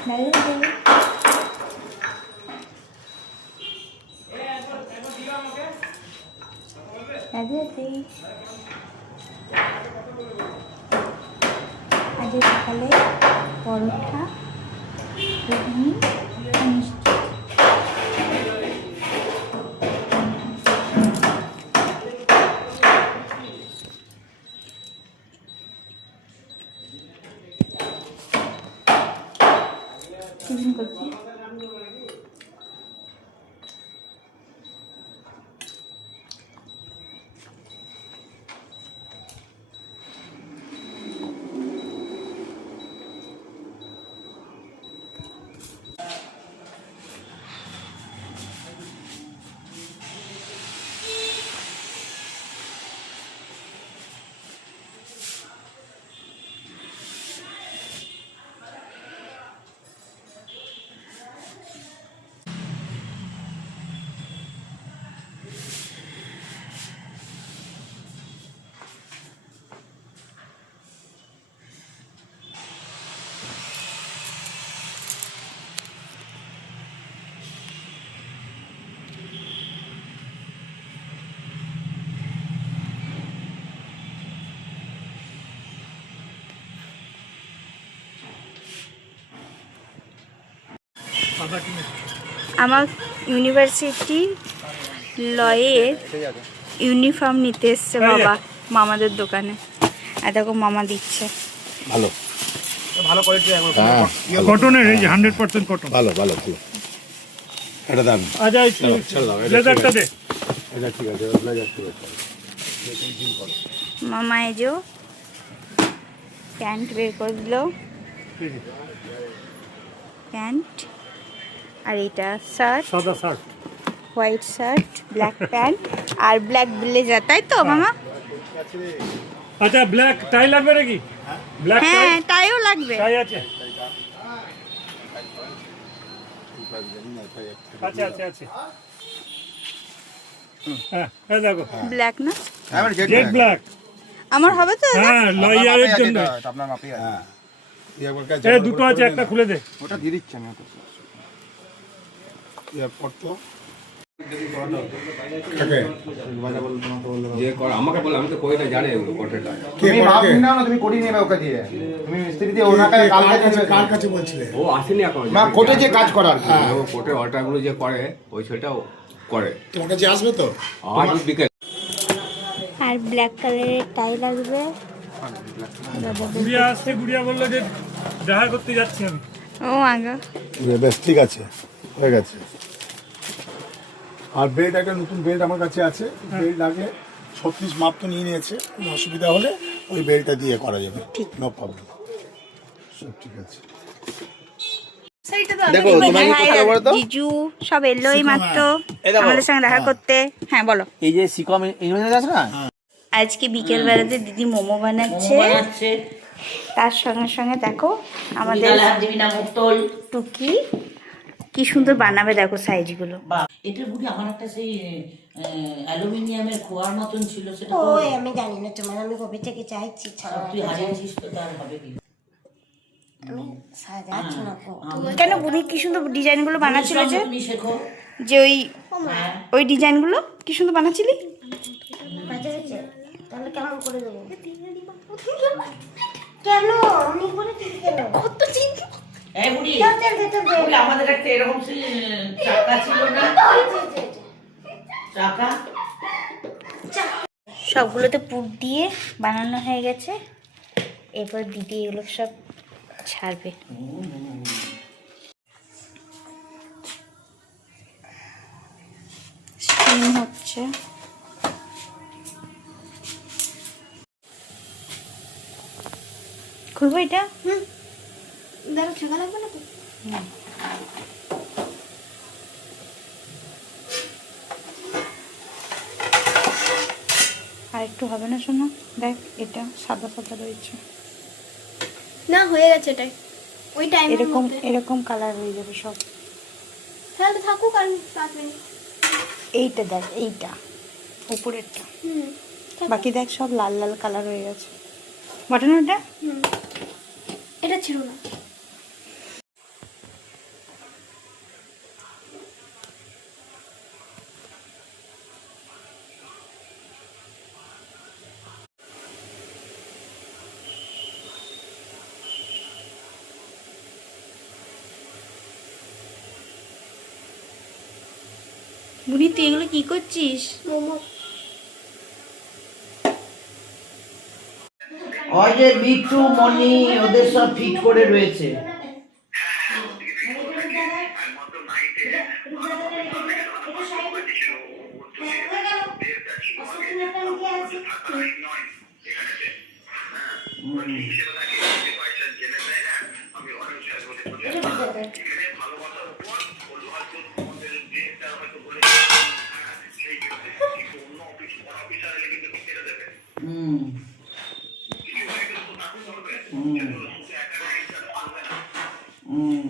আজ সকালে পরোটা, ঘুগনি, মিষ্টি। টিফিন করছি। আমার ইউনিভার্সিটি লয়ের ইউনিফর্ম নিতে এসছে বাবা মামাদের দোকানে। আর দেখো মামা দিচ্ছে। ভালো ভালো কোয়ালিটি কটনের, এই 100% কটন। ভালো ভালো ভালো। এটা দাম আচ্ছা ছেড়ে দাও। লেদারটা দে। এটা ঠিক আছে, ব্লেজার ঠিক আছে। মামা এই যে প্যান্ট বের করে দিল, প্যান্ট। আর এটা শার্ট, সাদা shirt, white shirt, black pant আর ব্ল্যাক ব্লেজার, তাই তো মামা? আচ্ছা ব্ল্যাক টাই লাগবে নাকি? Black tie? হ্যাঁ, টাইও লাগবে। টাই আছে। আচ্ছা আচ্ছা আচ্ছা। হ্যাঁ এই দেখো ব্ল্যাক না, জেড ব্ল্যাক। আমার হবে তো? হ্যাঁ লয়ারের জন্য আপনার মাপি আছে। হ্যাঁ একবার কাছে এই দুটো আছে, একটা খুলে দে। ওটা দিয়ে দিচ্ছি আমি। ওটা ইয়া পড়তো আমাকে বলে, আমি তো করি না, জানি এগুলো কটেটা। তুমি মাপ নাও না, তুমি কোটি নেবে ওকে দিয়ে। তুমি মিস্ত্রি দিয়ে ওনাকে কার কাছে বলছিলে? ও আসেনি এখন, না কোটে যে কাজ করার। ও কোটের অর্ডারগুলো যে করে ওই সেটাও করে। তোমার কাছে আসবে তো আজ বিকেল। আর ব্ল্যাক কালারের টাই লাগবে। গুড়িয়া আসছে, গুড়িয়া বললো যে দেখা করতে যাচ্ছি আমি। ও আগা বেশ ঠিক আছে, হয়ে গেছে। আর বেল্ট, একটা নতুন বেল্ট আমার কাছে আছে। বেল্ট লাগে 36 মাপ তো নিয়ে নিয়েছে। কোনো অসুবিধা হলে ওই বেল্টটা দিয়ে করা যাবে, ঠিক, নো প্রবলেম, সব ঠিক আছে। দেখো জিজু সব এলোই মাত্র আমাদের সঙ্গে দেখা করতে। হ্যাঁ বলো। এই যে সিকম ইংরেজি আছে না, আজকে বিকেল বেলাতে দিদি মোমো বানাচ্ছে। তার সঙ্গে সঙ্গে দেখো আমাদের টুকি কি সুন্দর বানাবে, দেখো সাইজগুলো। এটার বুড়ি আমার একটা সেই অ্যালুমিনিয়ামের খোয়ার মতন ছিল, সেটা ওই আমি জানি না তোমার, আমি কবে থেকে চাইছি তুই হারিয়েছিস তো, তার হবে কি? আমি সাজাচ্ছি না কেন বুড়ি কি সুন্দর ডিজাইনগুলো বানাচ্ছিল, যে তুমি শেখো যে ওই ডিজাইনগুলো কি সুন্দর বানাচ্ছিলি। তাহলে কেমন করে দেবো? কেন আমি করে দিই কেন? কত চিন্তা। এই বুড়ি, আমাদের একটা এরকম চাকা ছিল না, চাকা। সবগুলোতে পুর দিয়ে বানানো হয়ে গেছে। এরপর দিদি এগুলো সব ছাড়বে। স্টিম হচ্ছে। খুলবো এটা? দেখো ছেঁকা লাগবে না তো? আর একটু হবে না শোনো, দেখ এটা সাদা সাদা রয়েছে না, হয়ে গেছে এটাই। ওই টাইম এরকম এরকম কালার হয়ে যাবে সব। তাহলে থাকুক আর 5 মিনিট। এইটা দেখ, এইটা উপরেরটা, বাকি দেখ সব লাল লাল কালার হয়ে গেছে। বাটন ওটা এটা ছিল না। বুড়ি তুই এগুলো কি করছিস? মোমো। ওই যে বিট্টু মনি ওদের সব ফিট করে রয়েছে। হুম হুম হুম